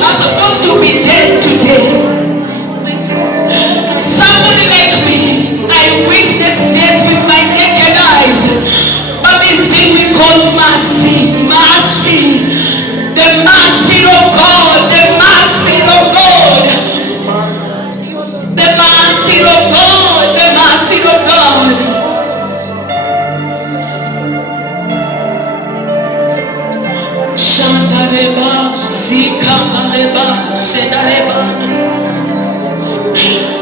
are supposed to be dead today. Somebody like me, I witnessed death with my naked eyes. But this thing we call mercy, mercy, the mercy of God, the mercy of God, the mercy of God, the mercy of God. Shandareba, Sikamaleba, Shedareba.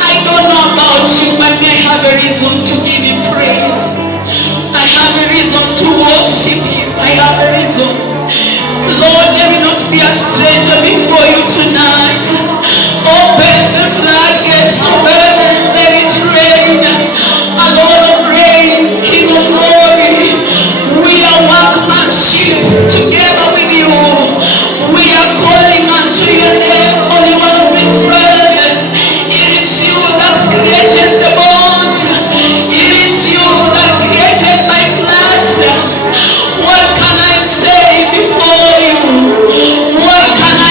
I don't know about you, but I have a reason to give him praise. I have a reason to worship him. I have a reason. Lord, let me not be a stranger before you tonight. Open the floodgates of heaven, let it rain. A Lord of rain, King of glory. We are workmanship together with you. We are calling unto your name, Holy One of Israel. It is you that created the bones. It is you that created my flesh. What can I say before you? What can I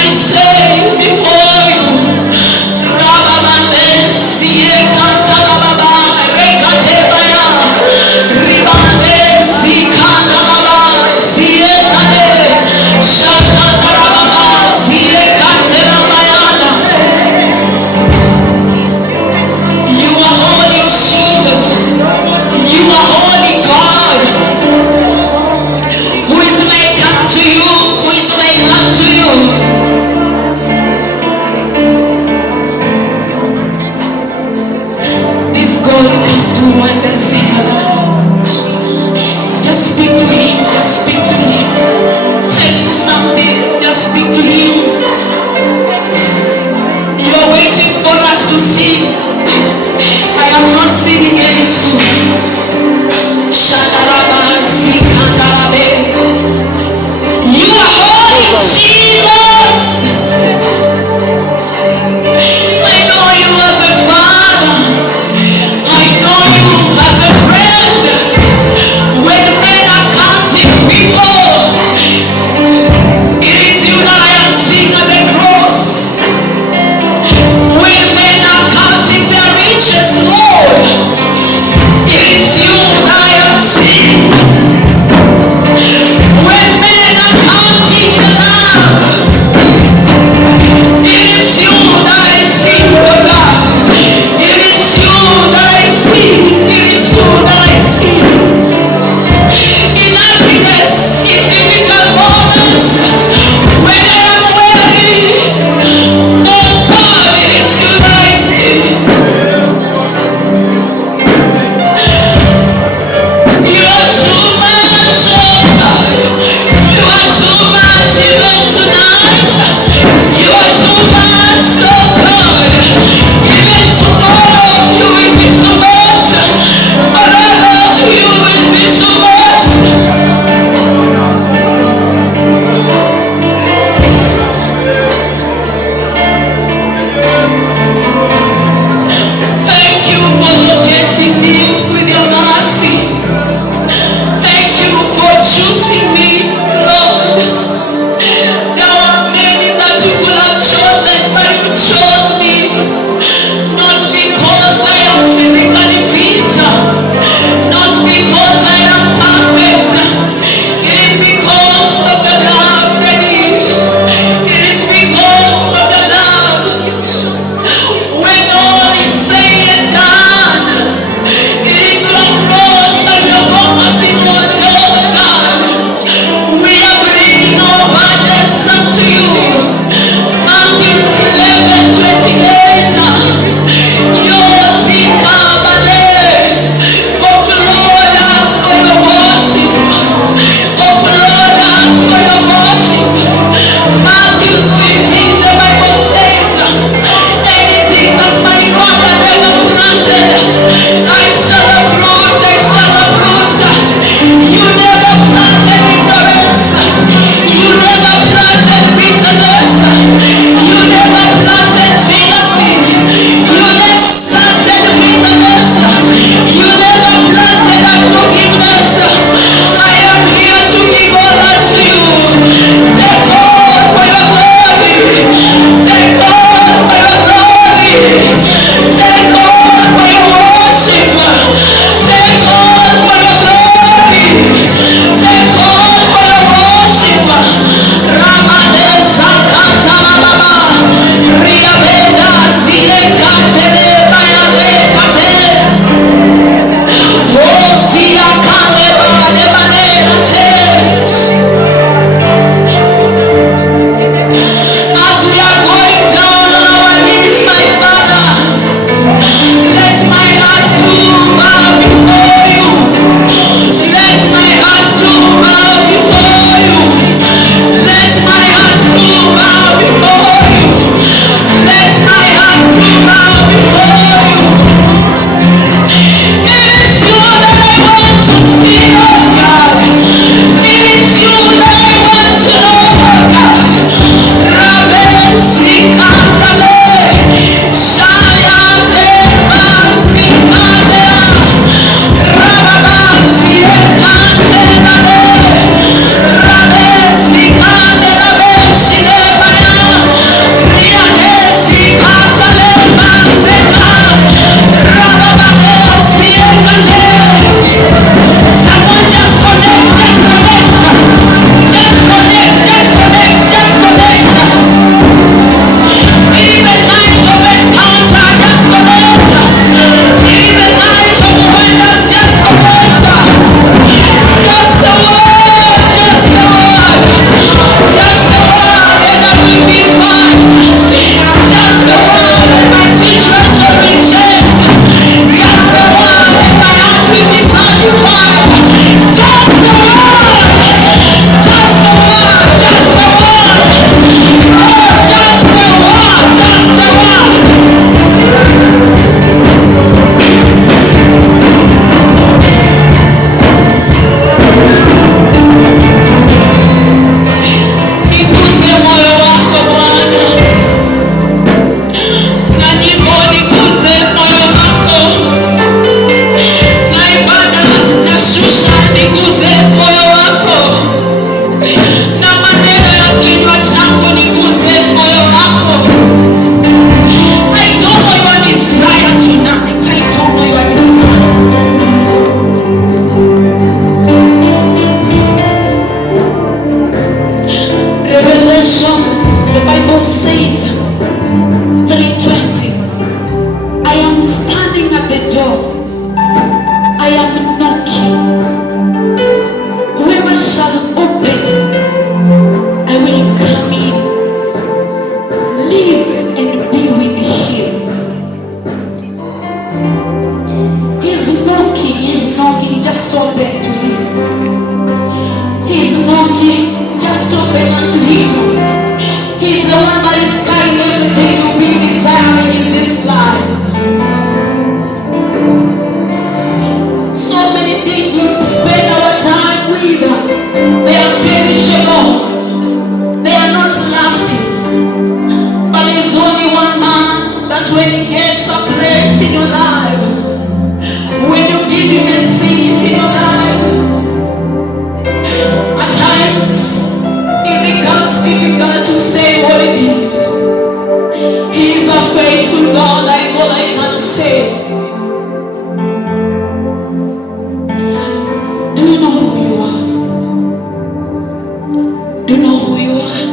You know who you are.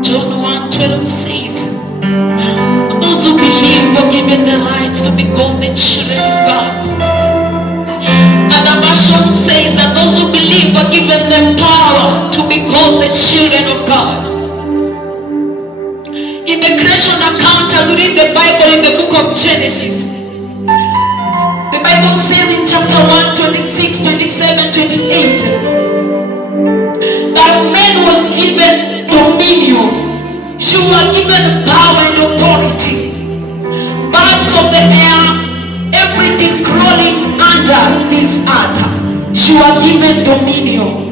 John 1:12 says, those who believe were given the rights to be called the children of God. And the version says that those who believe were given the power to be called the children of God. In the creation account, as we read the Bible in the book of Genesis, the Bible says in chapter 1, 26, 27, 28, that man was given dominion. You are given power and authority. Birds of the air, everything crawling under this earth, you are given dominion.